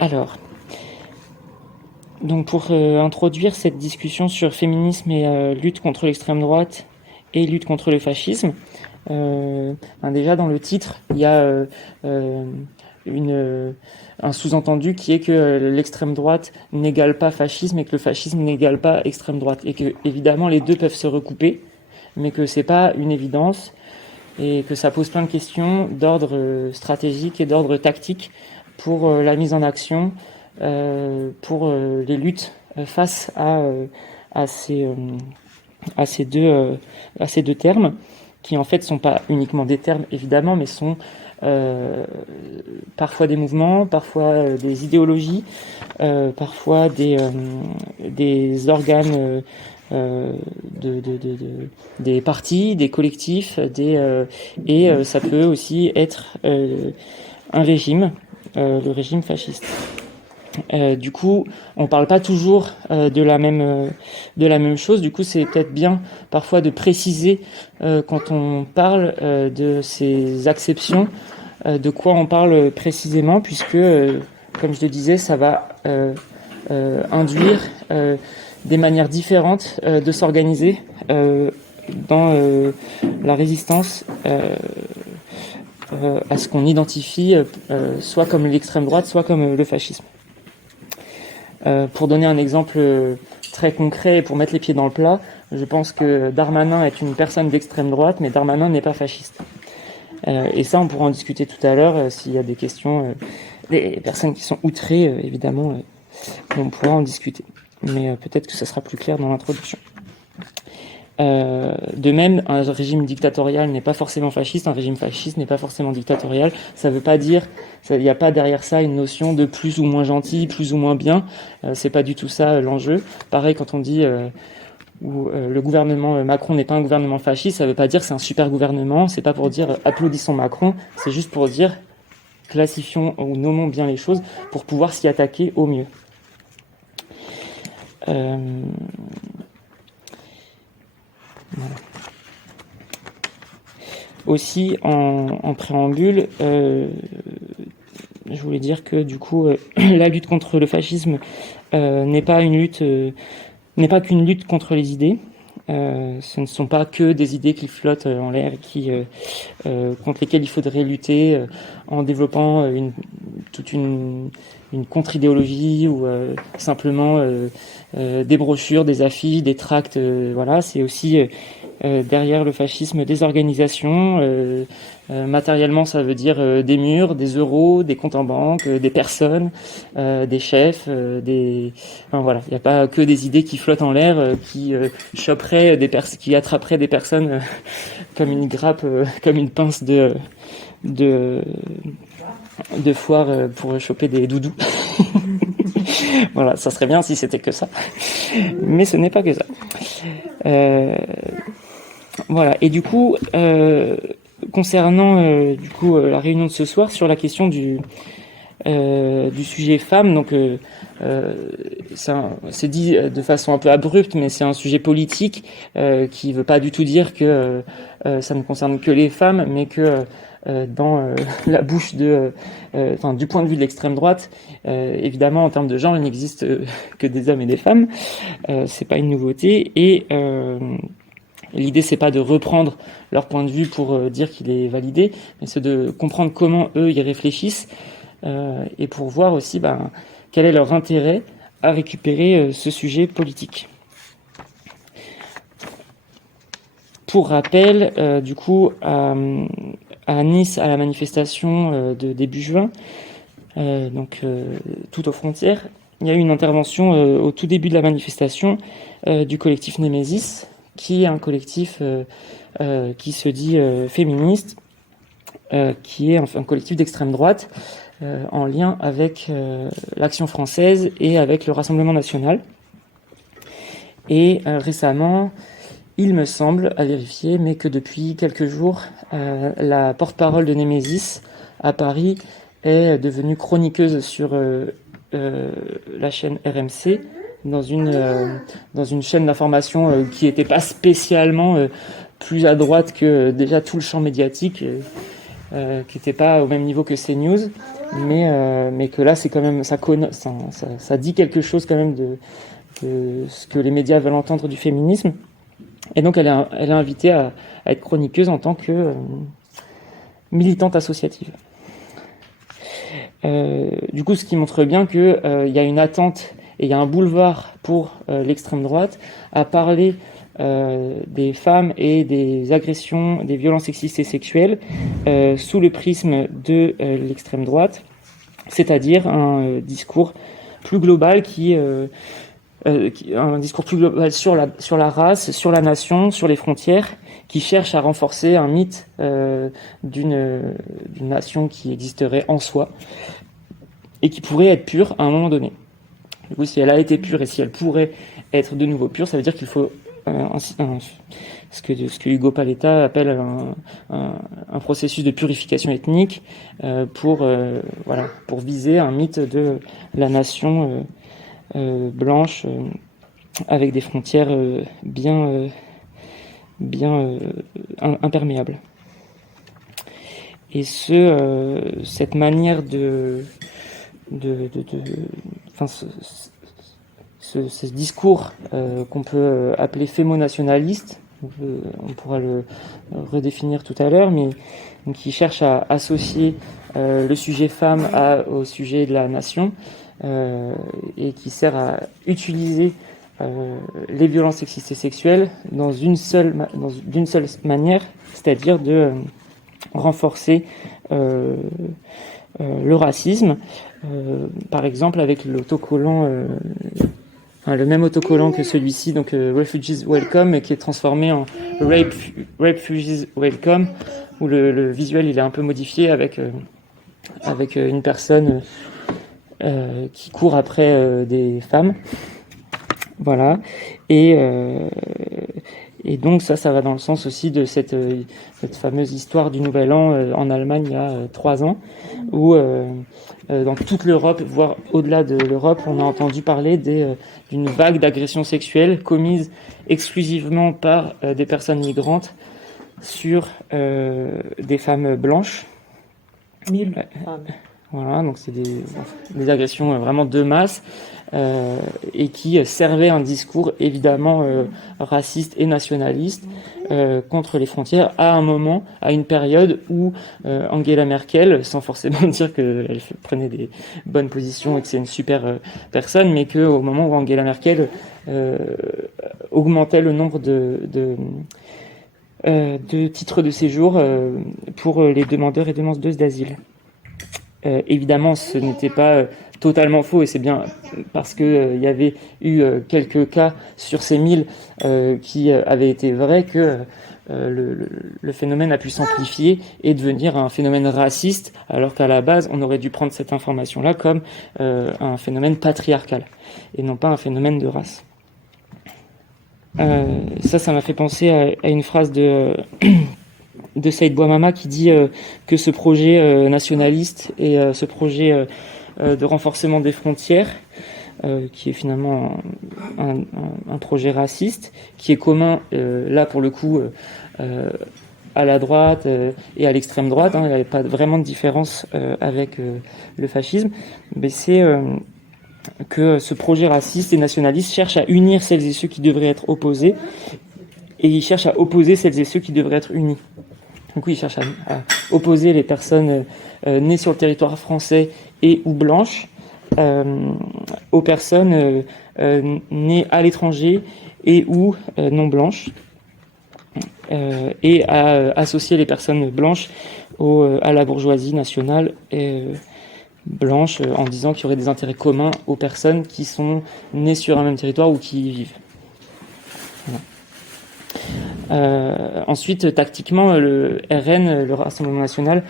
Alors, donc pour introduire cette discussion sur féminisme et lutte contre l'extrême droite et lutte contre le fascisme, déjà dans le titre, il y a un sous-entendu qui est que l'extrême droite n'égale pas fascisme et que le fascisme n'égale pas extrême droite, et que évidemment les deux peuvent se recouper, mais que c'est pas une évidence et que ça pose plein de questions d'ordre stratégique et d'ordre tactique pour la mise en action, pour les luttes face à ces deux termes, qui en fait sont pas uniquement des termes évidemment, mais sont parfois des mouvements, parfois des idéologies, parfois des organes des partis, des collectifs, et ça peut aussi être un régime, le régime fasciste. Du coup, on parle pas toujours de la même chose. Du coup, c'est peut-être bien parfois de préciser quand on parle de ces acceptions, de quoi on parle précisément, puisque, comme je le disais, ça va induire des manières différentes de s'organiser dans la résistance à ce qu'on identifie soit comme l'extrême droite, soit comme le fascisme. Pour donner un exemple très concret et pour mettre les pieds dans le plat, je pense que Darmanin est une personne d'extrême droite, mais Darmanin n'est pas fasciste. Et ça, on pourra en discuter tout à l'heure s'il y a des questions. Les personnes qui sont outrées, évidemment, on pourra en discuter. Mais peut-être que ça sera plus clair dans l'introduction. De même, un régime dictatorial n'est pas forcément fasciste, un régime fasciste n'est pas forcément dictatorial. Ça veut pas dire, il n'y a pas derrière ça une notion de plus ou moins gentil, plus ou moins bien. C'est pas du tout ça l'enjeu. Pareil, quand on dit le gouvernement Macron n'est pas un gouvernement fasciste, ça veut pas dire que c'est un super gouvernement. C'est pas pour dire applaudissons Macron, c'est juste pour dire classifions ou nommons bien les choses pour pouvoir s'y attaquer au mieux. Voilà. Aussi, en préambule, je voulais dire que du coup, la lutte contre le fascisme n'est pas qu'une lutte contre les idées. Ce ne sont pas que des idées qui flottent en l'air et contre lesquelles il faudrait lutter en développant toute une contre-idéologie ou simplement des brochures, des affiches, des tracts. Voilà, c'est aussi derrière le fascisme des organisations. Matériellement, ça veut dire des murs, des euros, des comptes en banque, des personnes, des chefs, Enfin voilà, il n'y a pas que des idées qui flottent en l'air, qui choperaient qui attraperaient des personnes comme une grappe, comme une pince de foire pour choper des doudous. Voilà, ça serait bien si c'était que ça, mais ce n'est pas que ça. Voilà, et du coup, concernant la réunion de ce soir sur la question du sujet femme, donc c'est dit de façon un peu abrupte, mais c'est un sujet politique qui veut pas du tout dire que ça ne concerne que les femmes, mais que dans la bouche du point de vue de l'extrême droite, évidemment en termes de genre, il n'existe que des hommes et des femmes. C'est pas une nouveauté, et l'idée c'est pas de reprendre leur point de vue pour dire qu'il est validé, mais c'est de comprendre comment eux y réfléchissent, et pour voir aussi quel est leur intérêt à récupérer ce sujet politique. Pour rappel, à Nice, à la manifestation de début juin, tout aux frontières, il y a eu une intervention au tout début de la manifestation du collectif Némésis, qui est un collectif qui se dit féministe, qui est un collectif d'extrême droite, en lien avec l'Action française et avec le Rassemblement national. Et récemment, il me semble, à vérifier, mais que depuis quelques jours, la porte-parole de Némésis à Paris est devenue chroniqueuse sur la chaîne RMC, dans une chaîne d'information qui n'était pas spécialement plus à droite que déjà tout le champ médiatique, qui n'était pas au même niveau que CNews, mais que là, c'est quand même, ça dit quelque chose quand même de ce que les médias veulent entendre du féminisme. Et donc, elle est invitée à être chroniqueuse en tant que militante associative. Du coup, ce qui montre bien qu'il y a une attente et il y a un boulevard pour l'extrême droite à parler des femmes et des agressions, des violences sexistes et sexuelles sous le prisme de l'extrême droite, c'est-à-dire un discours plus global un discours plus global sur la race, sur la nation, sur les frontières, qui cherche à renforcer un mythe d'une nation qui existerait en soi et qui pourrait être pure à un moment donné. Du coup, si elle a été pure et si elle pourrait être de nouveau pure, ça veut dire qu'il faut ce que Hugo Paletta appelle un processus de purification ethnique pour viser un mythe de la nation blanche avec des frontières bien imperméables. Et cette manière ce discours qu'on peut appeler fémonationaliste, on pourra le redéfinir tout à l'heure, mais qui cherche à associer le sujet femme au sujet de la nation, et qui sert à utiliser les violences sexistes et sexuelles d'une seule manière, c'est-à-dire de renforcer le racisme, par exemple avec l'autocollant, le même autocollant que celui-ci, donc Refugees Welcome, qui est transformé en Refugees Welcome, où le visuel il est un peu modifié avec une personne qui court après des femmes. Voilà. Et donc ça va dans le sens aussi de cette fameuse histoire du Nouvel An en Allemagne il y a 3 ans, où dans toute l'Europe, voire au-delà de l'Europe, on a entendu parler d'une vague d'agressions sexuelles commises exclusivement par des personnes migrantes sur des femmes blanches. 1000 femmes. Voilà, donc c'est des agressions vraiment de masse et qui servaient un discours évidemment raciste et nationaliste contre les frontières à un moment, à une période où Angela Merkel, sans forcément dire qu'elle prenait des bonnes positions et que c'est une super personne, mais qu'au moment où Angela Merkel augmentait le nombre de titres de séjour pour les demandeurs et demandeuses d'asile. Évidemment, ce n'était pas totalement faux, et c'est bien parce que il y avait eu quelques cas sur ces 1000 qui avaient été vrais que le phénomène a pu s'amplifier et devenir un phénomène raciste, alors qu'à la base, on aurait dû prendre cette information-là comme un phénomène patriarcal et non pas un phénomène de race. Ça m'a fait penser à une phrase de Saïd Bouamama qui dit que ce projet nationaliste et ce projet de renforcement des frontières, qui est finalement un projet raciste, qui est commun là pour le coup à la droite et à l'extrême droite, il n'y avait pas vraiment de différence avec le fascisme, mais c'est que ce projet raciste et nationaliste cherche à unir celles et ceux qui devraient être opposés, et il cherche à opposer celles et ceux qui devraient être unis. Donc oui, il cherche à opposer les personnes nées sur le territoire français et ou blanches aux personnes nées à l'étranger et ou non blanches, et à associer les personnes blanches à la bourgeoisie nationale blanche, en disant qu'il y aurait des intérêts communs aux personnes qui sont nées sur un même territoire ou qui y vivent. Voilà. Ensuite, tactiquement, le RN, le Rassemblement National,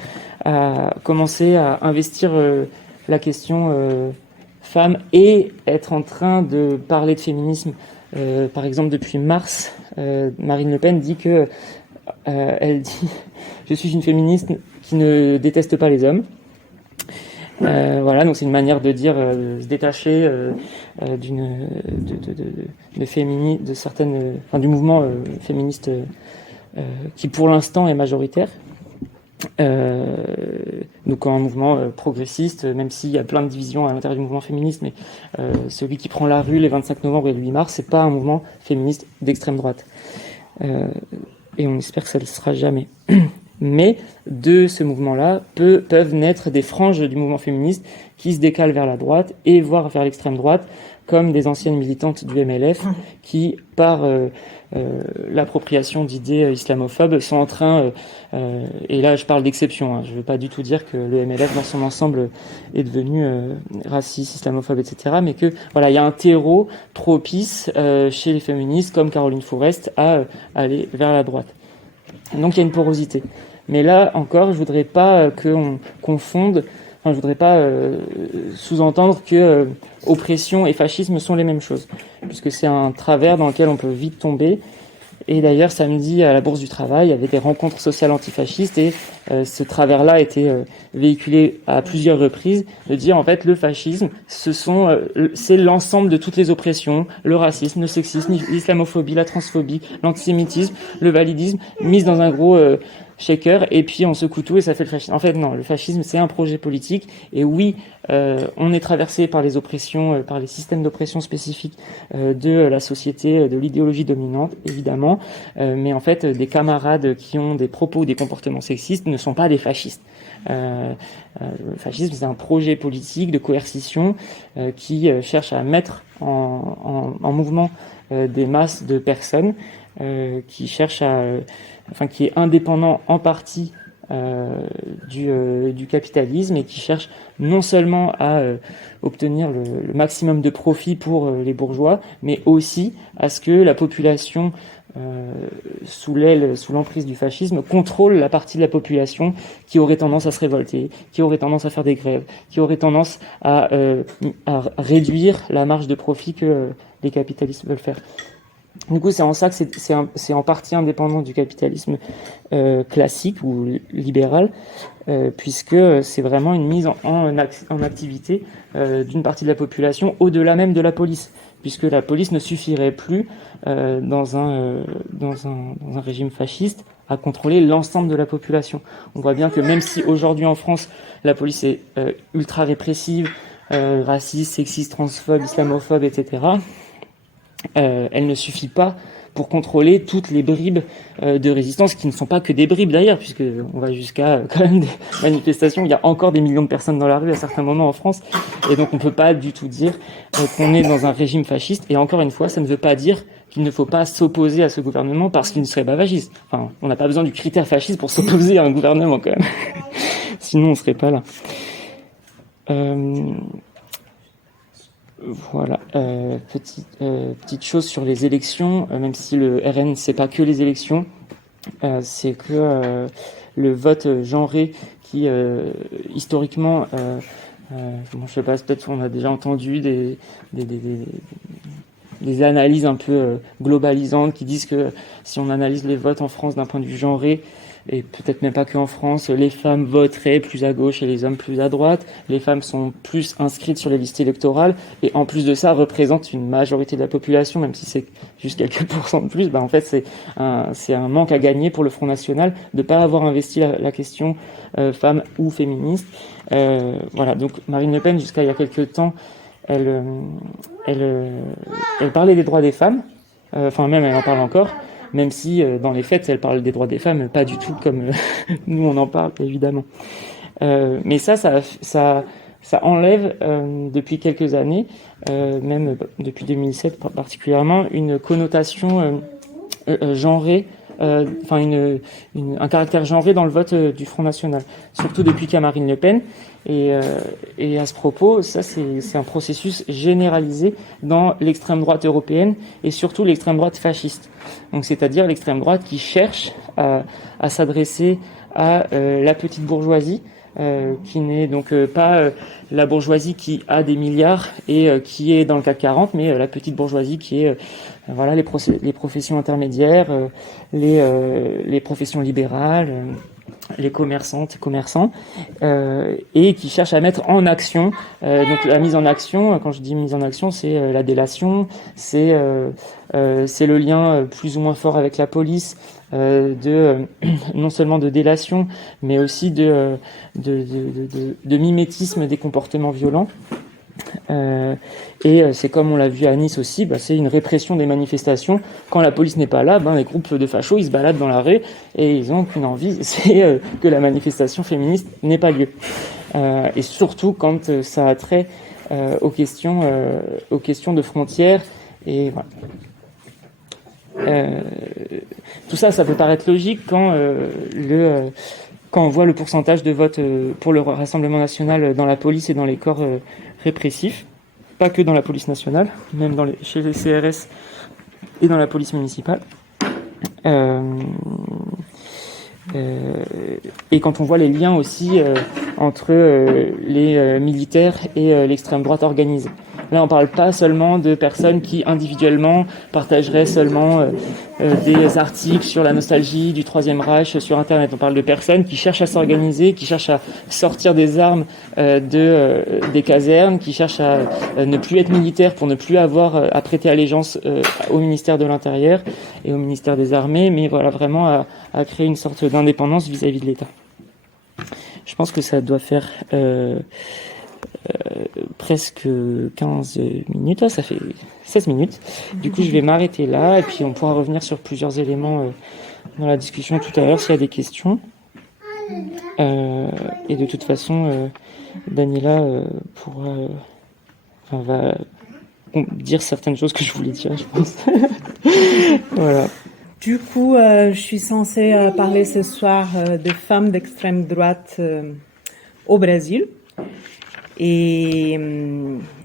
a commencé à investir la question femmes et être en train de parler de féminisme. Par exemple, depuis mars, Marine Le Pen dit que elle dit « Je suis une féministe qui ne déteste pas les hommes ». Voilà, donc c'est une manière de dire se détacher de certaines, du mouvement féministe qui pour l'instant est majoritaire. Donc un mouvement progressiste, même s'il y a plein de divisions à l'intérieur du mouvement féministe, mais celui qui prend la rue les 25 novembre et le 8 mars, c'est pas un mouvement féministe d'extrême droite. Et on espère que ça ne le sera jamais. Mais de ce mouvement-là peuvent naître des franges du mouvement féministe qui se décalent vers la droite et voire vers l'extrême droite, comme des anciennes militantes du MLF qui, par l'appropriation d'idées islamophobes, sont en train, et là je parle d'exception, hein, je ne veux pas du tout dire que le MLF dans son ensemble est devenu raciste, islamophobe, etc., mais que voilà, il y a un terreau propice chez les féministes comme Caroline Fourest à aller vers la droite. Donc il y a une porosité. Mais là encore, je voudrais pas qu'on confonde. Enfin, je voudrais pas sous-entendre que oppression et fascisme sont les mêmes choses, puisque c'est un travers dans lequel on peut vite tomber. Et d'ailleurs, samedi, à la Bourse du Travail, il y avait des rencontres sociales antifascistes et ce travers-là a été véhiculé à plusieurs reprises, de dire en fait le fascisme, c'est l'ensemble de toutes les oppressions, le racisme, le sexisme, l'islamophobie, la transphobie, l'antisémitisme, le validisme, mis dans un gros shaker, et puis on secoue tout et ça fait le fascisme. En fait, non, le fascisme, c'est un projet politique, et oui, on est traversé par les oppressions, par les systèmes d'oppression spécifiques de la société, de l'idéologie dominante, évidemment, mais en fait, des camarades qui ont des propos ou des comportements sexistes ne sont pas des fascistes. Le fascisme, c'est un projet politique de coercition qui cherche à mettre en mouvement des masses de personnes, qui cherche qui est indépendant en partie du capitalisme et qui cherche non seulement à obtenir le maximum de profit pour les bourgeois, mais aussi à ce que la population sous l'emprise du fascisme, contrôle la partie de la population qui aurait tendance à se révolter, qui aurait tendance à faire des grèves, qui aurait tendance à réduire la marge de profit que les capitalistes veulent faire. Du coup, c'est en ça que c'est en partie indépendant du capitalisme classique ou libéral, puisque c'est vraiment une mise en activité d'une partie de la population au-delà même de la police, puisque la police ne suffirait plus dans un régime fasciste à contrôler l'ensemble de la population. On voit bien que même si aujourd'hui en France la police est ultra répressive, raciste, sexiste, transphobe, islamophobe, etc., elle ne suffit pas pour contrôler toutes les bribes de résistance, qui ne sont pas que des bribes d'ailleurs, puisque on va jusqu'à quand même des manifestations, il y a encore des millions de personnes dans la rue à certains moments en France, et donc on peut pas du tout dire qu'on est dans un régime fasciste, et encore une fois, ça ne veut pas dire qu'il ne faut pas s'opposer à ce gouvernement parce qu'il ne serait pas fasciste. Enfin, on n'a pas besoin du critère fasciste pour s'opposer à un gouvernement quand même, sinon on serait pas là. Voilà, petite chose sur les élections, même si le RN c'est pas que les élections, c'est que le vote genré qui historiquement, bon, je sais pas, peut-être on a déjà entendu des analyses un peu globalisantes qui disent que si on analyse les votes en France d'un point de vue genré, et peut-être même pas qu'en France, les femmes voteraient plus à gauche et les hommes plus à droite, les femmes sont plus inscrites sur les listes électorales, et en plus de ça représentent une majorité de la population, même si c'est juste quelques pourcents de plus, en fait c'est un manque à gagner pour le Front National de pas avoir investi la question femme ou féministe. Voilà, donc Marine Le Pen, jusqu'à il y a quelques temps, elle parlait des droits des femmes, même elle en parle encore, même si dans les faits elle parle des droits des femmes pas du tout comme nous on en parle évidemment. Mais ça enlève depuis quelques années, même depuis 2007 particulièrement, une connotation genrée, un caractère genré dans le vote du Front National, surtout depuis qu'il y a Marine Le Pen. Et à ce propos, ça c'est un processus généralisé dans l'extrême droite européenne et surtout l'extrême droite fasciste. Donc c'est-à-dire l'extrême droite qui cherche à s'adresser à la petite bourgeoisie, qui n'est donc pas la bourgeoisie qui a des milliards et qui est dans le CAC 40, mais la petite bourgeoisie qui est voilà les professions intermédiaires, les professions libérales, les commerçants, et qui cherchent à mettre en action. Donc la mise en action, quand je dis mise en action, c'est la délation, c'est c'est le lien plus ou moins fort avec la police, non seulement de délation, mais aussi de mimétisme des comportements violents. C'est comme on l'a vu à Nice aussi, c'est une répression des manifestations. Quand la police n'est pas là, les groupes de fachos ils se baladent dans la rue et ils ont qu'une envie, c'est que la manifestation féministe n'ait pas lieu. Et surtout quand ça a trait aux questions de frontières. Et voilà. Tout ça peut paraître logique quand on voit le pourcentage de vote pour le Rassemblement national dans la police et dans les corps répressifs, pas que dans la police nationale, même chez les CRS et dans la police municipale. Et quand on voit les liens aussi entre les militaires et l'extrême droite organisée. Là, on ne parle pas seulement de personnes qui individuellement partageraient seulement des articles sur la nostalgie du Troisième Reich sur Internet. On parle de personnes qui cherchent à s'organiser, qui cherchent à sortir des armes des casernes, qui cherchent à ne plus être militaires pour ne plus avoir à prêter allégeance au ministère de l'Intérieur et au ministère des Armées, mais voilà, vraiment à créer une sorte d'indépendance vis-à-vis de l'État. Je pense que ça doit faire presque 15 minutes, ça fait 16 minutes. Du coup, je vais m'arrêter là et puis on pourra revenir sur plusieurs éléments dans la discussion tout à l'heure s'il y a des questions. Et de toute façon, Daniela va dire certaines choses que je voulais dire, je pense. Voilà. Du coup, je suis censée parler ce soir de femmes d'extrême droite au Brésil et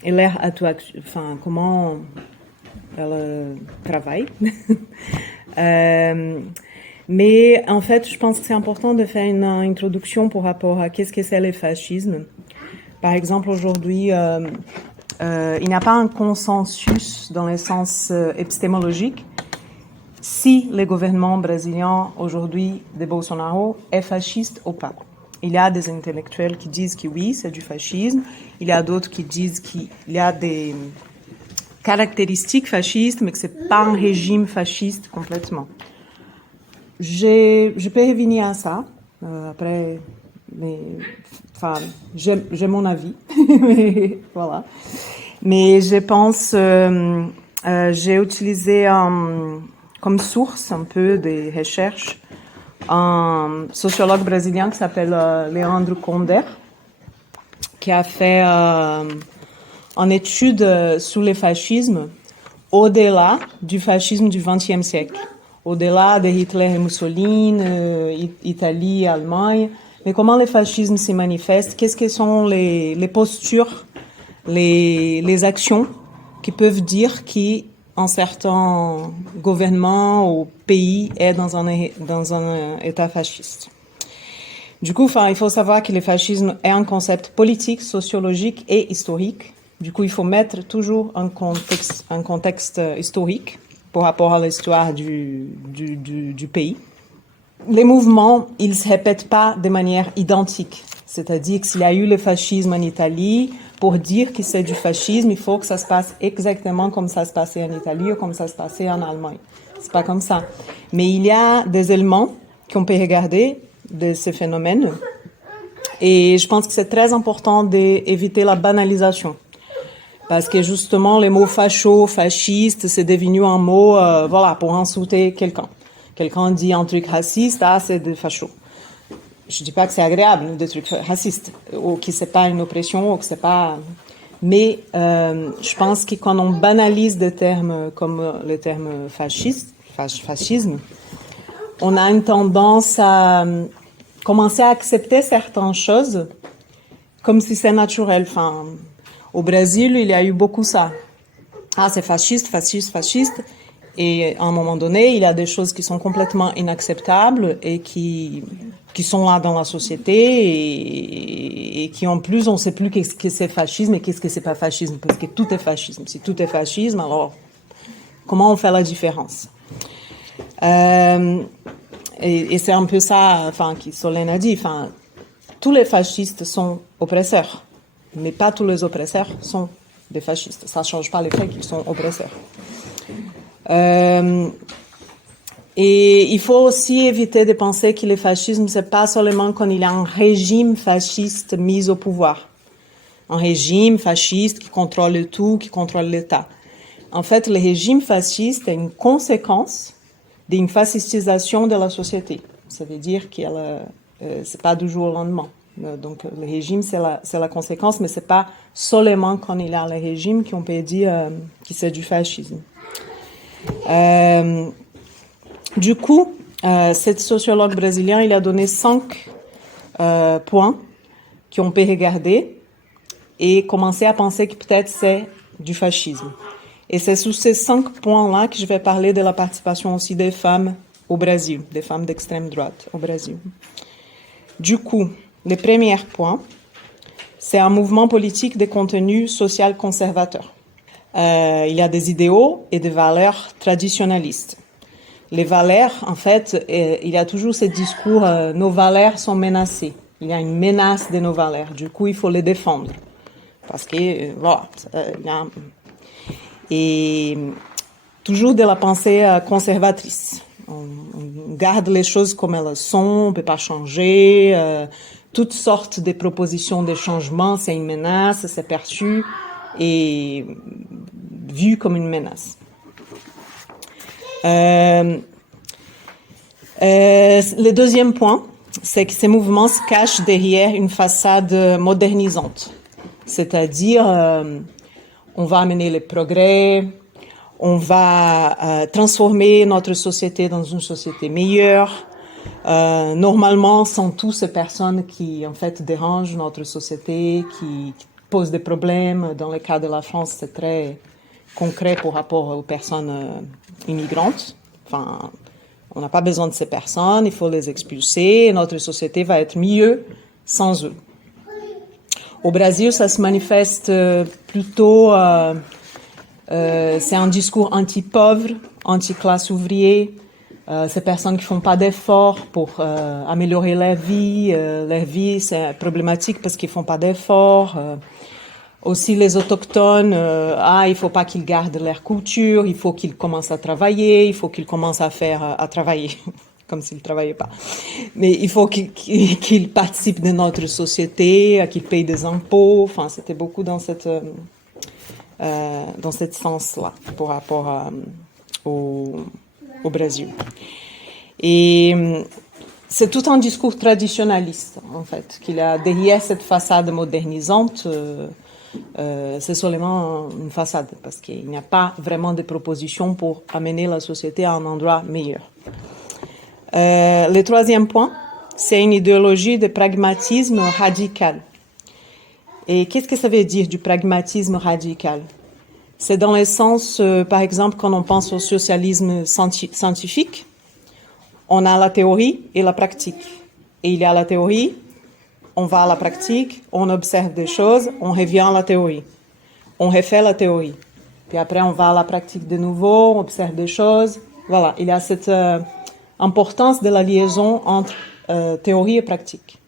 leur comment elles travaillent. Mais en fait, je pense que c'est important de faire une introduction par rapport à qu'est-ce que c'est le fascisme. Par exemple, aujourd'hui, il n'y a pas un consensus dans le sens épistémologique si le gouvernement brésilien aujourd'hui de Bolsonaro est fasciste ou pas. Il y a des intellectuels qui disent que oui, c'est du fascisme. Il y a d'autres qui disent qu'il y a des caractéristiques fascistes, mais que c'est pas un régime fasciste complètement. Je peux revenir à ça après, mais j'ai mon avis, voilà. Mais je pense, j'ai utilisé comme source un peu des recherches un sociologue brésilien qui s'appelle Leandro Conder, qui a fait une étude sur le fascisme au-delà du fascisme du XXe siècle, au-delà de Hitler et Mussolini, Italie, Allemagne, mais comment le fascisme se manifeste, qu'est-ce que sont les postures, les actions qui peuvent dire qu'un certain gouvernement ou pays est dans un état fasciste. Du coup, il faut savoir que le fascisme est un concept politique, sociologique et historique. Du coup, il faut mettre toujours un contexte historique par rapport à l'histoire du pays. Les mouvements, ils ne se répètent pas de manière identique. C'est-à-dire que s'il y a eu le fascisme en Italie, pour dire que c'est du fascisme, il faut que ça se passe exactement comme ça se passait en Italie ou comme ça se passait en Allemagne. C'est pas comme ça. Mais il y a des éléments qu'on peut regarder de ces phénomènes. Et je pense que c'est très important d'éviter la banalisation. Parce que justement, le mot facho, fasciste, c'est devenu un mot, pour insulter quelqu'un. Quelqu'un dit un truc raciste, c'est des fachos. Je dis pas que c'est agréable, des trucs racistes, ou que c'est pas une oppression, ou que c'est pas... Mais je pense que quand on banalise des termes comme le terme fascisme, on a une tendance à commencer à accepter certaines choses comme si c'est naturel. Au Brésil, il y a eu beaucoup ça. C'est fasciste. Et à un moment donné, il y a des choses qui sont complètement inacceptables et qui sont là dans la société et qui en plus, on ne sait plus qu'est-ce que c'est fascisme et qu'est-ce que c'est pas fascisme, parce que tout est fascisme. Si tout est fascisme, alors comment on fait la différence? Et c'est un peu ça, que Solène a dit. Tous les fascistes sont oppresseurs, mais pas tous les oppresseurs sont des fascistes. Ça ne change pas le fait qu'ils sont oppresseurs. Et il faut aussi éviter de penser que le fascisme, c'est pas seulement quand il y a un régime fasciste mis au pouvoir. Un régime fasciste qui contrôle tout, qui contrôle l'État. En fait, le régime fasciste est une conséquence d'une fascistisation de la société. Ça veut dire que c'est pas du jour au lendemain. Donc, le régime, c'est la conséquence, mais c'est pas seulement quand il y a le régime qu'on peut dire que c'est du fascisme. Du coup, cet sociologue brésilien, il a donné 5 points qu'on peut regarder et commencer à penser que peut-être c'est du fascisme. Et c'est sous ces 5 points-là que je vais parler de la participation aussi des femmes au Brésil, des femmes d'extrême droite au Brésil. Du coup, le premier point, c'est un mouvement politique de contenu social conservateur. Il y a des idéaux et des valeurs traditionnalistes. Les valeurs, en fait, il y a toujours ce discours, nos valeurs sont menacées. Il y a une menace de nos valeurs. Du coup, il faut les défendre. Parce que, voilà, il y a... Et toujours de la pensée conservatrice. On garde les choses comme elles sont, on ne peut pas changer. Toutes sortes de propositions de changement, c'est une menace, c'est perçu et vu comme une menace. Le deuxième point, c'est que ces mouvements se cachent derrière une façade modernisante. C'est-à-dire, on va amener le progrès, on va transformer notre société dans une société meilleure. Normalement, sont tous ces personnes qui, en fait, dérangent notre société, qui posent des problèmes. Dans le cas de la France, c'est très concret par rapport aux personnes immigrantes. Enfin, on n'a pas besoin de ces personnes, il faut les expulser, et notre société va être mieux sans eux. Au Brésil, ça se manifeste plutôt, c'est un discours anti-pauvre, anti-classe ouvrière, ces personnes qui font pas d'efforts pour améliorer leur vie, c'est problématique parce qu'ils font pas d'efforts. Aussi les autochtones, il faut pas qu'ils gardent leur culture, il faut qu'ils commencent à travailler, il faut qu'ils commencent à travailler, comme s'ils travaillaient pas. Mais il faut qu'ils participent de notre société, qu'ils payent des impôts. Enfin, c'était beaucoup dans cette sens-là, par rapport au Brésil. Et c'est tout un discours traditionnaliste, en fait, qu'il a derrière cette façade modernisante. C'est seulement une façade, parce qu'il n'y a pas vraiment de propositions pour amener la société à un endroit meilleur. Le troisième point, c'est une idéologie de pragmatisme radical. Et qu'est-ce que ça veut dire du pragmatisme radical? C'est dans le sens, par exemple, quand on pense au socialisme scientifique, on a la théorie et la pratique. Et il y a la théorie, on va à la pratique, on observe des choses, on revient à la théorie. On refait la théorie. Puis après, on va à la pratique de nouveau, on observe des choses. Voilà, il y a cette importance de la liaison entre théorie et pratique.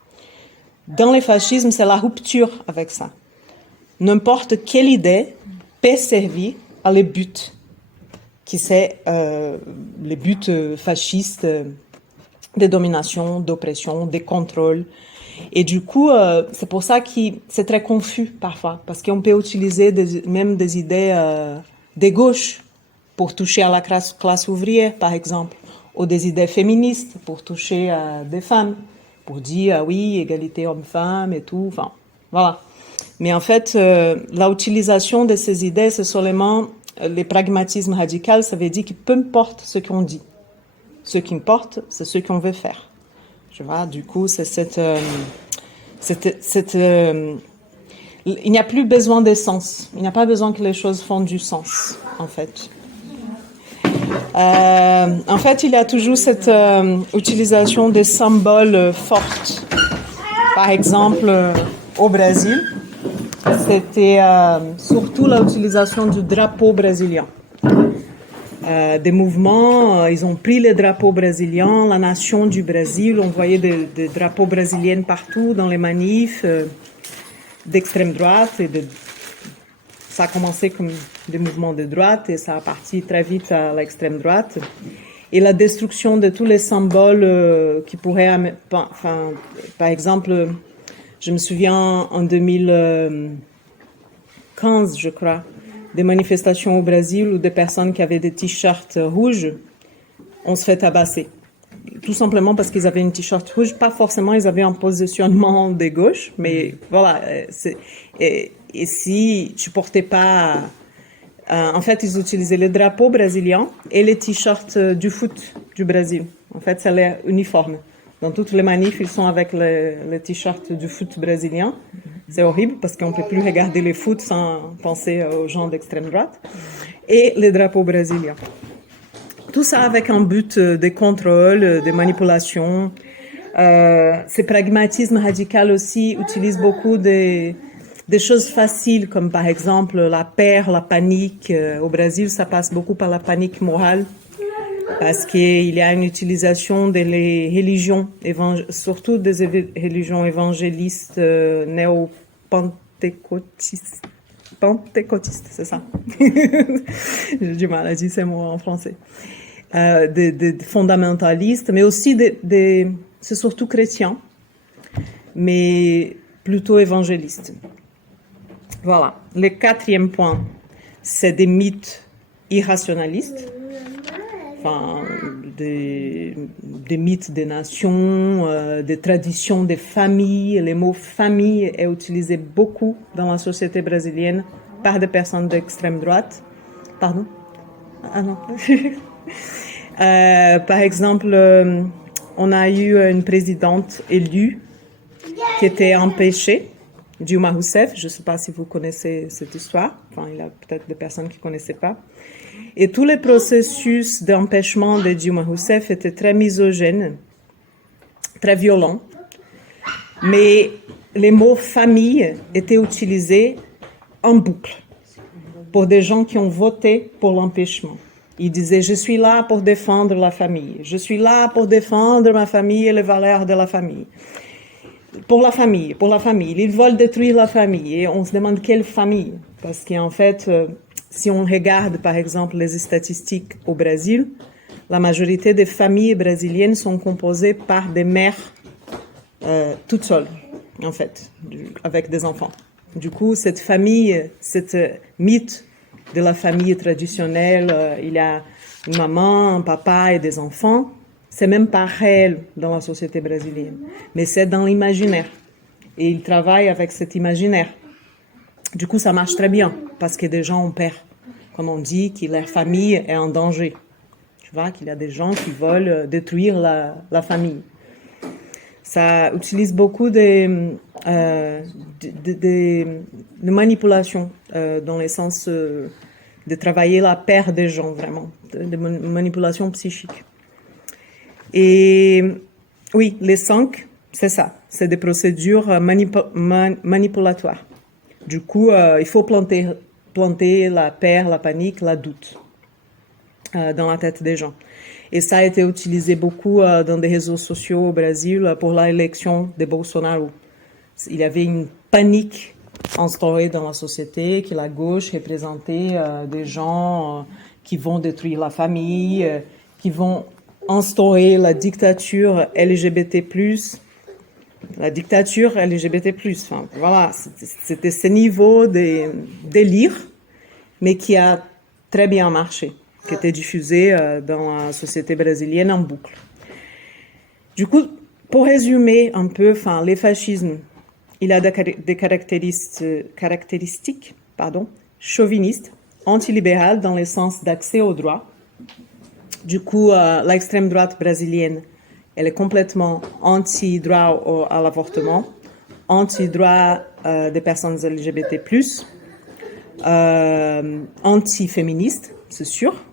Dans le fascisme, c'est la rupture avec ça. N'importe quelle idée peut servir à le but, qui c'est le but fasciste de domination, d'oppression, de contrôle. Et du coup, c'est pour ça que c'est très confus parfois, parce qu'on peut utiliser même des idées de gauche pour toucher à la classe ouvrière, par exemple, ou des idées féministes pour toucher à des femmes, pour dire oui, égalité homme-femme et tout, enfin, voilà. Mais en fait, l'utilisation de ces idées, c'est seulement le pragmatisme radical, ça veut dire que peu importe ce qu'on dit, ce qui importe, c'est ce qu'on veut faire. Tu vois, du coup, c'est il n'y a plus besoin de sens. Il n'y a pas besoin que les choses font du sens, en fait. En fait, il y a toujours cette utilisation des symboles forts. Par exemple, au Brésil, c'était surtout l'utilisation du drapeau brésilien. Des mouvements, ils ont pris le drapeau brésilien, la nation du Brésil, on voyait des drapeaux brésiliens partout dans les manifs d'extrême droite et de ça a commencé comme des mouvements de droite et ça a parti très vite à l'extrême droite. Et la destruction de tous les symboles qui pourraient... Enfin, par exemple, je me souviens en 2015, je crois, des manifestations au Brésil où des personnes qui avaient des t-shirts rouges ont se fait tabasser. Tout simplement parce qu'ils avaient une t-shirt rouge. Pas forcément, ils avaient un positionnement de gauche, mais voilà. Et si tu portais pas... en fait, ils utilisaient le drapeau brésilien et les t-shirts du foot du Brésil. En fait, c'est leur uniforme. Dans toutes les manifs, ils sont avec le t-shirt du foot brésilien. C'est horrible parce qu'on ne peut plus regarder le foot sans penser aux gens d'extrême droite. Et le drapeau brésilien. Tout ça avec un but de contrôle, de manipulation. Ce pragmatisme radical aussi utilise beaucoup des choses faciles, comme par exemple la peur, la panique. Au Brésil, ça passe beaucoup par la panique morale, parce qu'il y a une utilisation des religions, surtout des religions évangélistes néo-pentecôtistes. Pentecôtistes, c'est ça. J'ai du mal à dire ces mots en français. Des fondamentalistes, mais aussi c'est surtout chrétiens, mais plutôt évangélistes. Voilà. Le quatrième point, c'est des mythes irrationalistes, enfin, des mythes des nations, des traditions des familles. Le mot famille est utilisé beaucoup dans la société brésilienne par des personnes d'extrême droite. Pardon? Ah non. Par exemple, on a eu une présidente élue qui était empêchée, Dilma Rousseff. Je ne sais pas si vous connaissez cette histoire. Enfin, il y a peut-être des personnes qui ne connaissaient pas. Et tous les processus d'empêchement de Dilma Rousseff étaient très misogynes, très violents. Mais les mots famille étaient utilisés en boucle pour des gens qui ont voté pour l'empêchement. Ils disaient, je suis là pour défendre la famille. Je suis là pour défendre ma famille et les valeurs de la famille. Pour la famille, pour la famille. Ils veulent détruire la famille. Et on se demande quelle famille. Parce qu'en fait, si on regarde, par exemple, les statistiques au Brésil, la majorité des familles brésiliennes sont composées par des mères toutes seules, en fait, avec des enfants. Du coup, cette famille, cette mythe de la famille traditionnelle, il y a une maman, un papa et des enfants. C'est même pas réel dans la société brésilienne, mais c'est dans l'imaginaire. Et ils travaillent avec cet imaginaire. Du coup, ça marche très bien, parce que des gens ont peur. Quand on dit que leur famille est en danger. Tu vois, qu'il y a des gens qui veulent détruire la famille. Ça utilise beaucoup de manipulation, dans le sens de travailler la peur des gens, vraiment, de manipulation psychique. Et oui, les 5, c'est ça, c'est des procédures manipulatoires. Du coup, il faut planter la peur, la panique, la doute dans la tête des gens. Et ça a été utilisé beaucoup dans des réseaux sociaux au Brésil pour l'élection de Bolsonaro. Il y avait une panique instaurée dans la société, que la gauche représentait des gens qui vont détruire la famille, qui vont instaurer la dictature LGBT+, la dictature LGBT+. Enfin, voilà, c'était ce niveau de délire, mais qui a très bien marché, qui était diffusé dans la société brésilienne en boucle. Du coup, pour résumer un peu, le fascisme, il a des caractéristiques chauvinistes, antilibérales dans le sens d'accès aux droits. Du coup, l'extrême droite brésilienne, elle est complètement anti-droit à l'avortement, anti-droit des personnes LGBT+, anti-féministe, c'est sûr.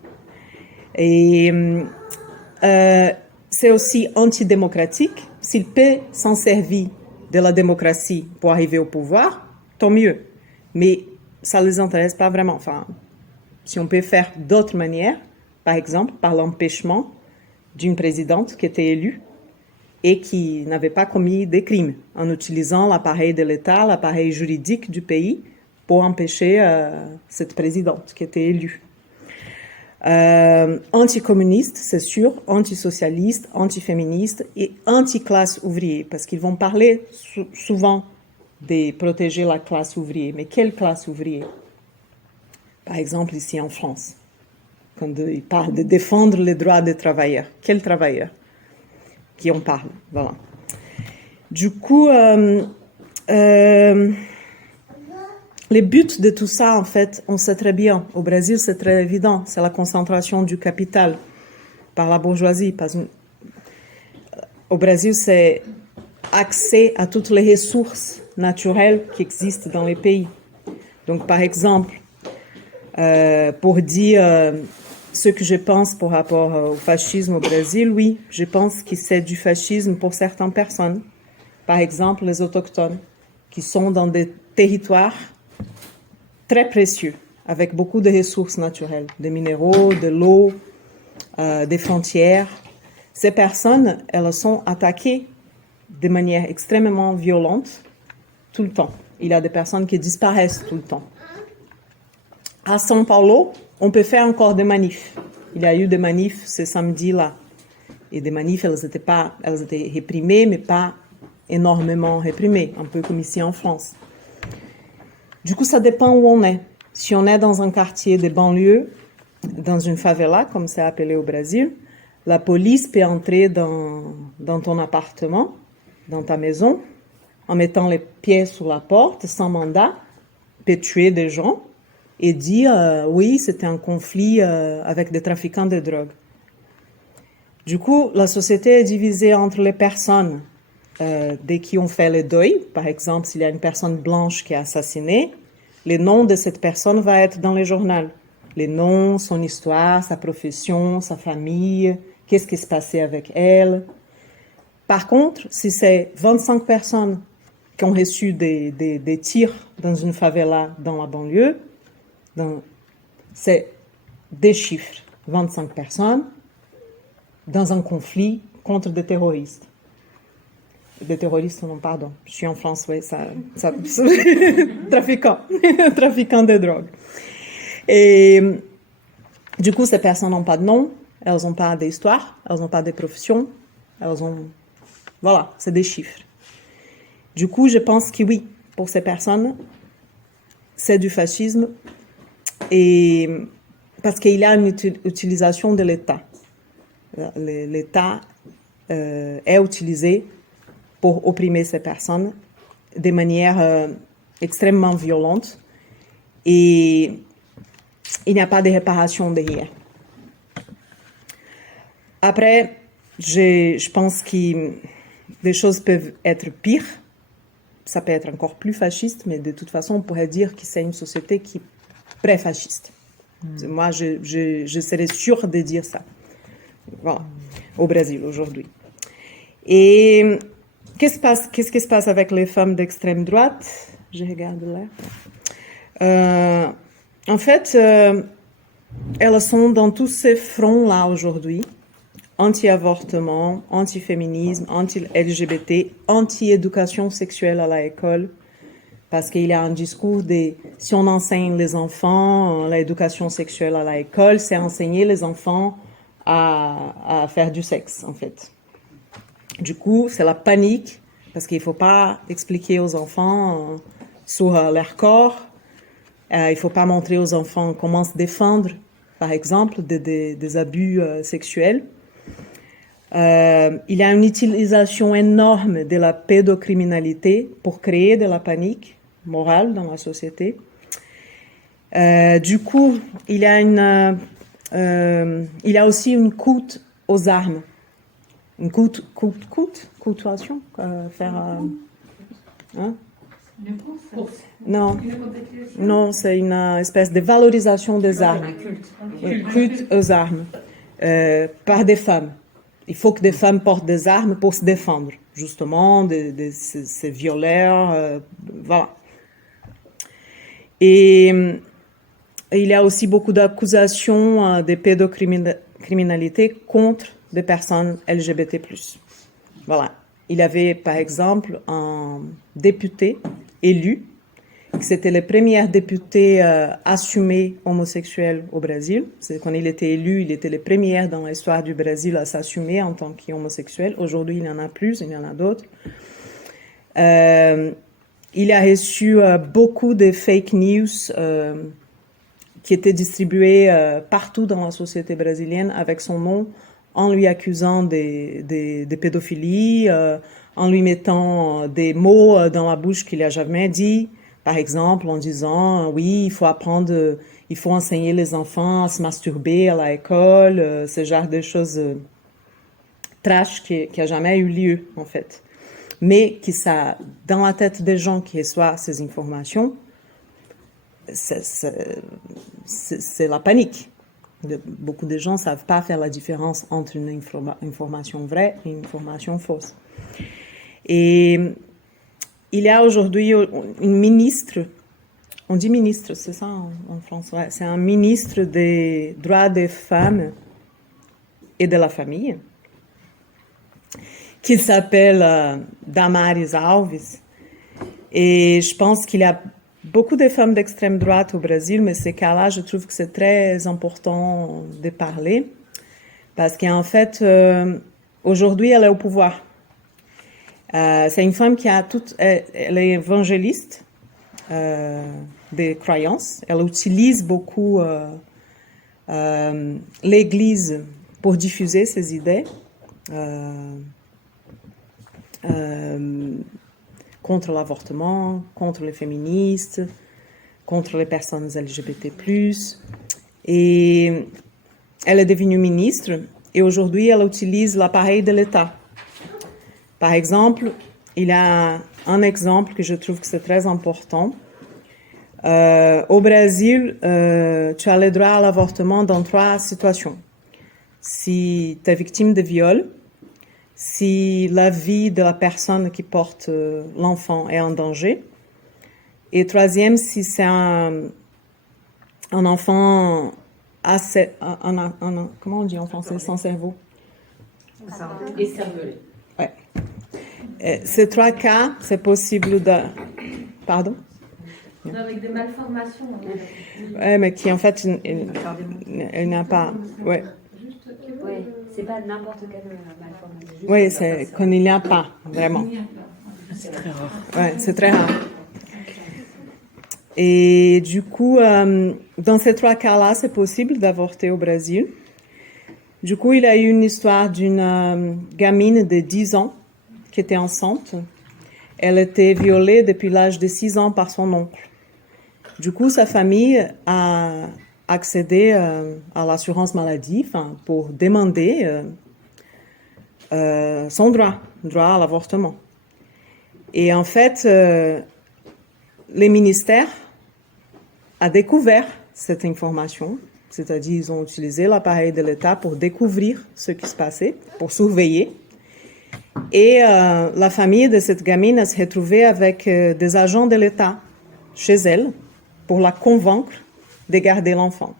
Et c'est aussi antidémocratique. S'il peut s'en servir de la démocratie pour arriver au pouvoir, tant mieux. Mais ça ne les intéresse pas vraiment. Enfin, si on peut faire d'autres manières, par exemple, par l'empêchement d'une présidente qui était élue et qui n'avait pas commis des crimes, en utilisant l'appareil de l'État, l'appareil juridique du pays, pour empêcher cette présidente qui était élue. Anticommuniste, c'est sûr, antisocialiste, antiféministe et anti-classe ouvrière, parce qu'ils vont parler souvent de protéger la classe ouvrière. Mais quelle classe ouvrière? Par exemple, ici en France, quand ils parlent de défendre les droits des travailleurs. Quels travailleurs qui en parlent? Voilà. Du coup, les buts de tout ça, en fait, on sait très bien. Au Brésil, c'est très évident. C'est la concentration du capital par la bourgeoisie. Au Brésil, c'est accès à toutes les ressources naturelles qui existent dans les pays. Donc, par exemple, pour dire ce que je pense par rapport au fascisme au Brésil, oui, je pense que c'est du fascisme pour certaines personnes. Par exemple, les autochtones, qui sont dans des territoires très précieux, avec beaucoup de ressources naturelles, des minéraux, de l'eau, des frontières. Ces personnes, elles sont attaquées de manière extrêmement violente tout le temps. Il y a des personnes qui disparaissent tout le temps. À São Paulo, on peut faire encore des manifs. Il y a eu des manifs ce samedi-là. Et des manifs, elles étaient réprimées, mais pas énormément réprimées, un peu comme ici en France. Du coup, ça dépend où on est. Si on est dans un quartier de banlieue, dans une favela, comme c'est appelé au Brésil, la police peut entrer dans ton appartement, dans ta maison, en mettant les pieds sous la porte, sans mandat, peut tuer des gens et dire oui, c'était un conflit avec des trafiquants de drogue. Du coup, la société est divisée entre les personnes dès qui ont fait le deuil. Par exemple, s'il y a une personne blanche qui est assassinée, le nom de cette personne va être dans le journal. Les noms, son histoire, sa profession, sa famille, qu'est-ce qui se passait avec elle. Par contre, si c'est 25 personnes qui ont reçu des tirs dans une favela dans la banlieue, c'est des chiffres. 25 personnes dans un conflit contre des terroristes. Des terroristes, non, pardon. Je suis en France, oui, ça trafiquants de drogue. Et du coup, ces personnes n'ont pas de nom, elles n'ont pas d'histoire, elles n'ont pas de profession, voilà, c'est des chiffres. Du coup, je pense que oui, pour ces personnes, c'est du fascisme, et parce qu'il y a une utilisation de l'État. L'État est utilisé pour opprimer ces personnes de manière extrêmement violente, et il n'y a pas de réparation derrière. Après, je pense que des choses peuvent être pires. Ça peut être encore plus fasciste, mais de toute façon, on pourrait dire que c'est une société qui est pré-fasciste. Moi, je serais sûre de dire ça. Voilà, au Brésil aujourd'hui. Et qu'est-ce qui se passe avec les femmes d'extrême droite? Je regarde là. En fait, elles sont dans tous ces fronts-là aujourd'hui. Anti-avortement, anti-féminisme, anti-LGBT, anti-éducation sexuelle à l'école. Parce qu'il y a un discours de si on enseigne les enfants l'éducation sexuelle à l'école, c'est enseigner les enfants à faire du sexe, en fait. Du coup, c'est la panique, parce qu'il ne faut pas expliquer aux enfants sur leur corps. Il ne faut pas montrer aux enfants comment se défendre, par exemple, des abus sexuels. Il y a une utilisation énorme de la pédocriminalité pour créer de la panique morale dans la société. Du coup, il y a aussi une coûte aux armes. Une coûtation, faire... hein? Non, c'est une espèce de valorisation des armes. Un culte aux armes par des femmes. Il faut que des femmes portent des armes pour se défendre, justement, de ces violeurs. Voilà. Et il y a aussi beaucoup d'accusations de pédocriminalité contre des personnes LGBT+. Voilà. Il y avait, par exemple, un député élu C'était les premières députées assumées homosexuelles au Brésil. Quand il était élu, il était le premier dans l'histoire du Brésil à s'assumer en tant qu'homosexuel. Aujourd'hui, il y en a plus, il y en a d'autres. Il a reçu beaucoup de fake news qui étaient distribuées partout dans la société brésilienne avec son nom, en lui accusant de pédophilie, en lui mettant des mots dans la bouche qu'il n'a jamais dit. Par exemple, en disant, oui, il faut enseigner les enfants à se masturber à l'école, ce genre de choses trash qui a jamais eu lieu, en fait. Mais qui ça, dans la tête des gens qui reçoivent ces informations, c'est la panique. Beaucoup de gens ne savent pas faire la différence entre une information vraie et une information fausse. Et il y a aujourd'hui une ministre, on dit ministre, c'est ça en français, ouais, c'est un ministre des droits des femmes et de la famille, qui s'appelle Damares Alves. Et je pense qu'il y a beaucoup de femmes d'extrême droite au Brésil, mais ces cas-là, je trouve que c'est très important de parler, parce qu'en fait, aujourd'hui, elle est au pouvoir. C'est une femme qui a elle est évangéliste des croyances. Elle utilise beaucoup l'Église pour diffuser ses idées contre l'avortement, contre les féministes, contre les personnes LGBT+. Et elle est devenue ministre et aujourd'hui, elle utilise l'appareil de l'État. Par exemple, il y a un exemple que je trouve que c'est très important. Au Brésil, tu as le droit à l'avortement dans 3 situations. Si tu es victime de viol, si la vie de la personne qui porte l'enfant est en danger, et troisième, si c'est un enfant comment on dit en français, sans cerveau? Écervelé. Ouais. Ces 3 cas, c'est possible de... Pardon? Non, avec des malformations. Oui, mais qui en fait, elle n'a pas... Ouais. Oui, c'est pas n'importe quelle malformation. Oui, c'est quand il n'y a pas, vraiment. C'est très rare. Ouais, c'est très rare. Et du coup, dans ces 3 cas-là, c'est possible d'avorter au Brésil. Du coup, il y a eu une histoire d'une gamine de 10 ans qui était enceinte. Elle était violée depuis l'âge de 6 ans par son oncle. Du coup, sa famille a accédé à l'assurance maladie pour demander son droit à l'avortement. Et en fait, les ministères ont découvert cette information, c'est-à-dire ils ont utilisé l'appareil de l'État pour découvrir ce qui se passait, pour surveiller. Et la famille de cette gamine s'est retrouvée avec des agents de l'État chez elle pour la convaincre de garder l'enfant.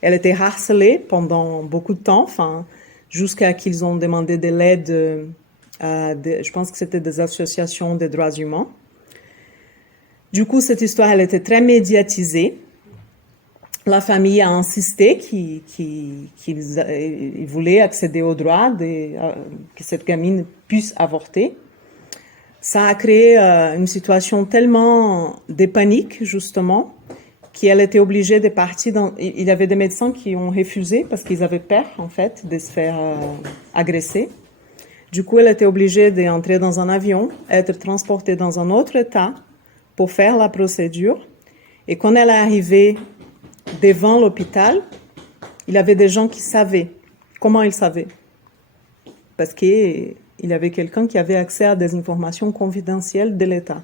Elle était harcelée pendant beaucoup de temps, jusqu'à qu'ils ont demandé de l'aide, je pense que c'était des associations des droits humains. Du coup, cette histoire, elle était très médiatisée. La famille a insisté qu'ils voulaient accéder au droit que cette gamine puisse avorter. Ça a créé une situation tellement de panique, justement, qu'elle était obligée de partir il y avait des médecins qui ont refusé parce qu'ils avaient peur, en fait, de se faire agresser. Du coup, elle était obligée d'entrer dans un avion, être transportée dans un autre État pour faire la procédure. Et quand elle est arrivée devant l'hôpital, il y avait des gens qui savaient. Comment ils savaient? Parce qu'il y avait quelqu'un qui avait accès à des informations confidentielles de l'État.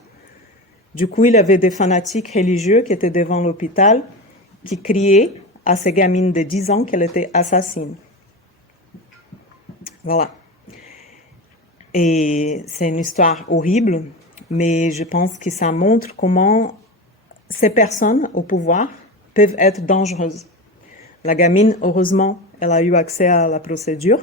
Du coup, il y avait des fanatiques religieux qui étaient devant l'hôpital, qui criaient à ces gamines de 10 ans qu'elle était assassine. Voilà. Et c'est une histoire horrible, mais je pense que ça montre comment ces personnes au pouvoir peuvent être dangereuses. La gamine, heureusement, elle a eu accès à la procédure.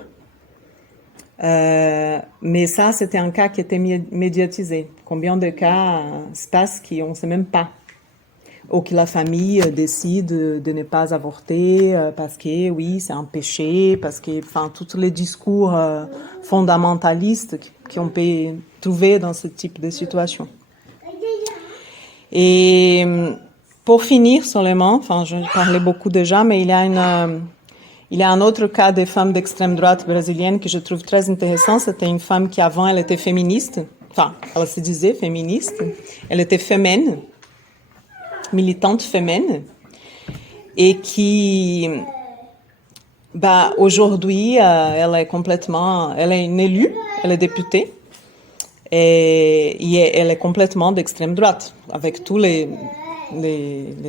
Mais ça, c'était un cas qui était médiatisé. Combien de cas se passent qu'on ne sait même pas? Ou que la famille décide de ne pas avorter parce que, oui, c'est un péché, parce que, enfin, tous les discours fondamentalistes qu'on peut trouver dans ce type de situation. Et pour finir seulement, enfin, je parlais beaucoup déjà, mais il y a un autre cas de femme d'extrême droite brésilienne que je trouve très intéressant. C'était une femme qui avant, elle était féministe. Enfin, elle se disait féministe. Elle était féminine, militante féminine. Et qui, aujourd'hui, elle est une élue, elle est députée. Et elle est complètement d'extrême droite, avec tous les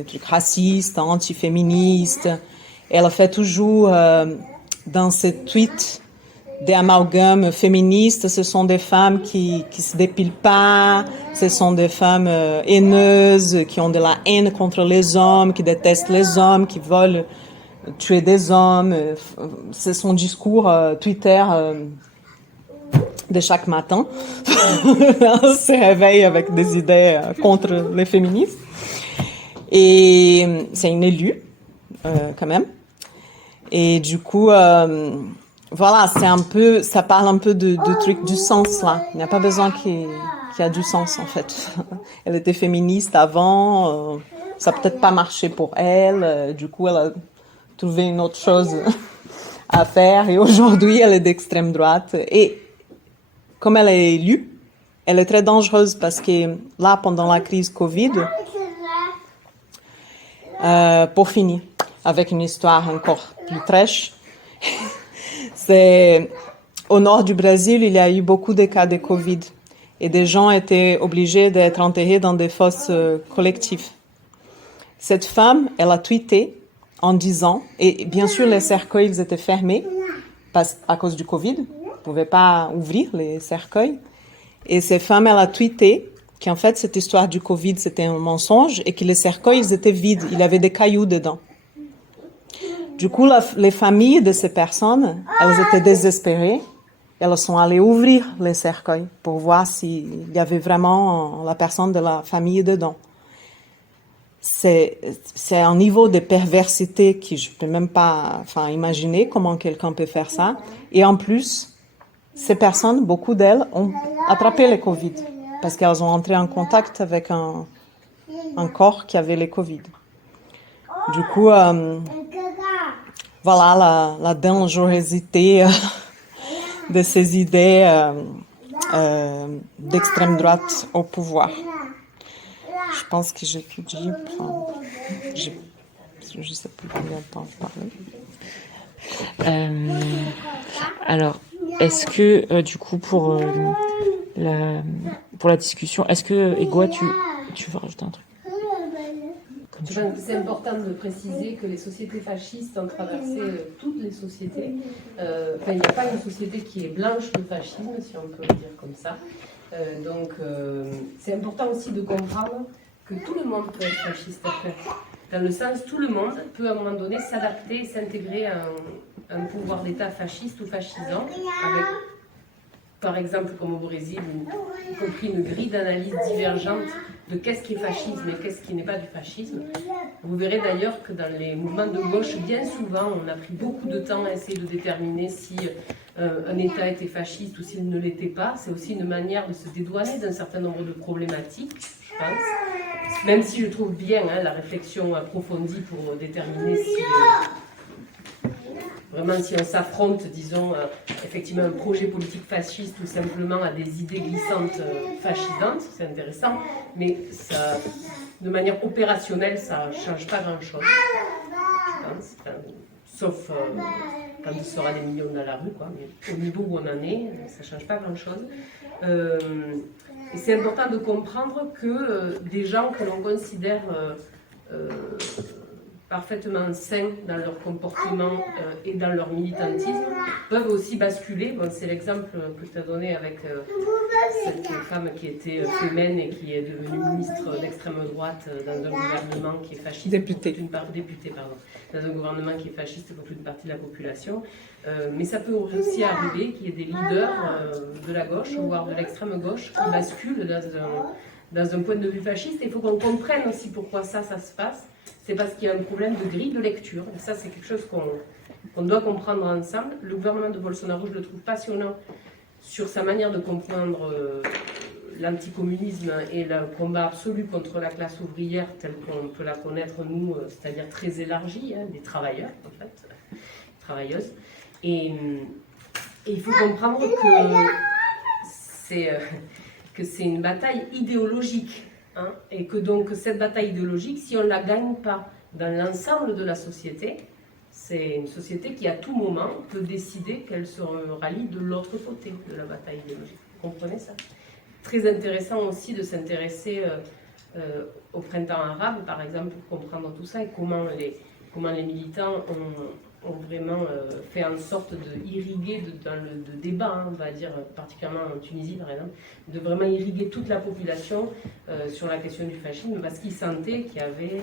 trucs racistes, antiféministes. Elle fait toujours dans ses tweets des amalgames féministes. Ce sont des femmes qui se dépilent pas, ce sont des femmes haineuses, qui ont de la haine contre les hommes, qui détestent les hommes, qui veulent tuer des hommes. C'est son discours Twitter de chaque matin. On se réveille avec des idées contre les féministes. Et c'est une élue, quand même. Et du coup, voilà, ça parle un peu de truc du sens, là. Il n'y a pas besoin qu'il y a du sens, en fait. Elle était féministe avant, ça n'a peut-être pas marché pour elle, du coup, elle a trouvé une autre chose à faire, et aujourd'hui, elle est d'extrême droite. Et comme elle est élue, elle est très dangereuse parce que là, pendant la crise Covid, pour finir, avec une histoire encore plus trash, c'est au nord du Brésil, il y a eu beaucoup de cas de Covid et des gens étaient obligés d'être enterrés dans des fosses collectives. Cette femme, elle a tweeté en disant, et bien sûr les cercueils ils étaient fermés à cause du Covid, on ne pouvait pas ouvrir les cercueils. Et cette femme, elle a tweeté qu'en fait, cette histoire du Covid, c'était un mensonge et que les cercueils, ils étaient vides. Il y avait des cailloux dedans. Du coup, les familles de ces personnes, elles étaient désespérées. Elles sont allées ouvrir les cercueils pour voir s'il y avait vraiment la personne de la famille dedans. C'est un niveau de perversité que je ne peux même pas imaginer comment quelqu'un peut faire ça. Et en plus, ces personnes, beaucoup d'elles, ont attrapé le Covid parce qu'elles ont entré en contact avec un corps qui avait le Covid. Du coup, voilà la dangerosité de ces idées d'extrême droite au pouvoir. Je pense que j'ai tout dit. Je ne sais plus combien de temps je parlais. Alors, est-ce que, du coup, pour la discussion, est-ce que, Egua, tu veux rajouter un truc? Je pense que c'est important de préciser que les sociétés fascistes ont traversé toutes les sociétés. Il n'y a pas une société qui est blanche de fascisme, si on peut le dire comme ça. Donc, c'est important aussi de comprendre que tout le monde peut être fasciste après. Dans le sens, tout le monde peut à un moment donné s'adapter et s'intégrer à un pouvoir d'État fasciste ou fascisant, avec, par exemple, comme au Brésil, y compris une grille d'analyse divergente de qu'est-ce qui est fascisme et qu'est-ce qui n'est pas du fascisme. Vous verrez d'ailleurs que dans les mouvements de gauche, bien souvent, on a pris beaucoup de temps à essayer de déterminer si un État était fasciste ou s'il ne l'était pas. C'est aussi une manière de se dédouaner d'un certain nombre de problématiques, je pense. Même si je trouve bien la réflexion approfondie pour déterminer si... Vraiment, si on s'affronte, disons, effectivement, un projet politique fasciste ou simplement à des idées glissantes fascisantes, c'est intéressant, mais ça, de manière opérationnelle, ça ne change pas grand-chose, je pense. Sauf quand il sera des millions dans la rue, quoi. Mais au niveau où on en est, ça ne change pas grand-chose. Et c'est important de comprendre que des gens que l'on considère parfaitement sains dans leur comportement et dans leur militantisme, peuvent aussi basculer. Bon, c'est l'exemple que tu as donné avec cette femme qui était fémène et qui est devenue ministre d'extrême droite dans un gouvernement qui est fasciste. Députée. Députée, pardon. Dans un gouvernement qui est fasciste pour une partie de la population. Mais ça peut aussi arriver qu'il y ait des leaders de la gauche, voire de l'extrême gauche, qui basculent dans un point de vue fasciste. Il faut qu'on comprenne aussi pourquoi ça se passe. C'est parce qu'il y a un problème de grille de lecture. Et ça, c'est quelque chose qu'on doit comprendre ensemble. Le gouvernement de Bolsonaro, je le trouve passionnant sur sa manière de comprendre l'anticommunisme et le combat absolu contre la classe ouvrière telle qu'on peut la connaître, nous, c'est-à-dire très élargie, hein, des travailleurs, en fait, travailleuses. Et il faut comprendre que c'est une bataille idéologique. Hein, et que donc cette bataille idéologique, si on ne la gagne pas dans l'ensemble de la société, c'est une société qui à tout moment peut décider qu'elle se rallie de l'autre côté de la bataille idéologique. Vous comprenez ça? Très intéressant aussi de s'intéresser au printemps arabe, par exemple, pour comprendre tout ça et comment les militants ont vraiment fait en sorte d'irriguer dans le débat, hein, on va dire, particulièrement en Tunisie par exemple, de vraiment irriguer toute la population sur la question du fascisme, parce qu'ils sentaient qu'il y avait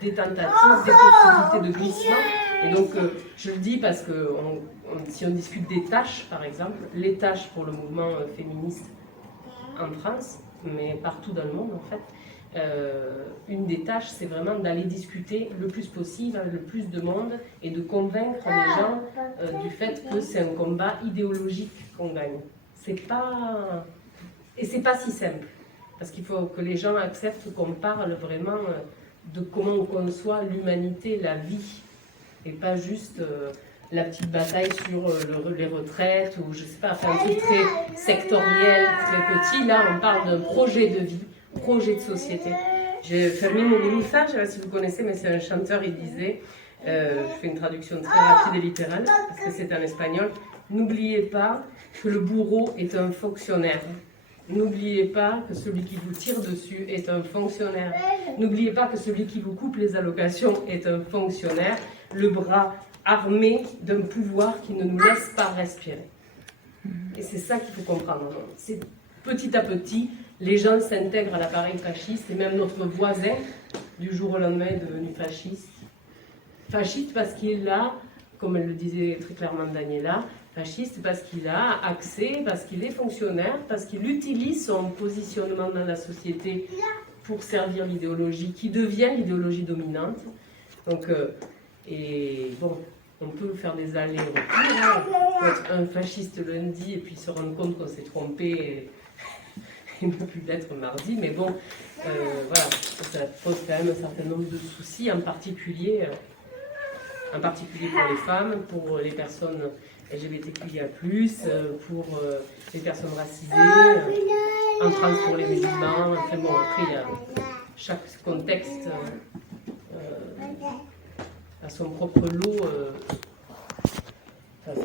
des tentatives, des possibilités de glissement. Et donc, je le dis parce que si on discute des tâches, par exemple, les tâches pour le mouvement féministe en France, mais partout dans le monde en fait, une des tâches, c'est vraiment d'aller discuter le plus possible avec le plus de monde et de convaincre les gens du fait que c'est un combat idéologique qu'on gagne. C'est pas si simple, parce qu'il faut que les gens acceptent qu'on parle vraiment de comment on conçoit l'humanité, la vie, et pas juste la petite bataille sur les retraites ou je sais pas, enfin, un truc très sectoriel, très petit. Là, on parle d'un projet de vie, projet de société. J'ai Fermín Muguruza, je ne sais pas si vous connaissez, mais c'est un chanteur, il disait, je fais une traduction très rapide et littérale, parce que c'est en espagnol, n'oubliez pas que le bourreau est un fonctionnaire. N'oubliez pas que celui qui vous tire dessus est un fonctionnaire. N'oubliez pas que celui qui vous coupe les allocations est un fonctionnaire, le bras armé d'un pouvoir qui ne nous laisse pas respirer. Et c'est ça qu'il faut comprendre. C'est petit à petit, les gens s'intègrent à l'appareil fasciste, et même notre voisin, du jour au lendemain, est devenu fasciste. Fasciste parce qu'il a, comme elle le disait très clairement Daniela, fasciste parce qu'il a accès, parce qu'il est fonctionnaire, parce qu'il utilise son positionnement dans la société pour servir l'idéologie qui devient l'idéologie dominante. Donc, et bon, on peut faire des allers-retours, hein. On peut être un fasciste lundi et puis se rendre compte qu'on s'est trompé et ne plus l'être mardi, mais bon, voilà, ça pose quand même un certain nombre de soucis, en particulier pour les femmes, pour les personnes LGBTQIA+, pour les personnes racisées, en France pour les musulmans. Enfin bon, après, il y a chaque contexte a son propre lot,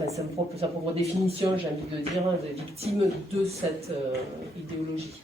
sa propre définition, j'ai envie de dire, de victime de cette idéologie.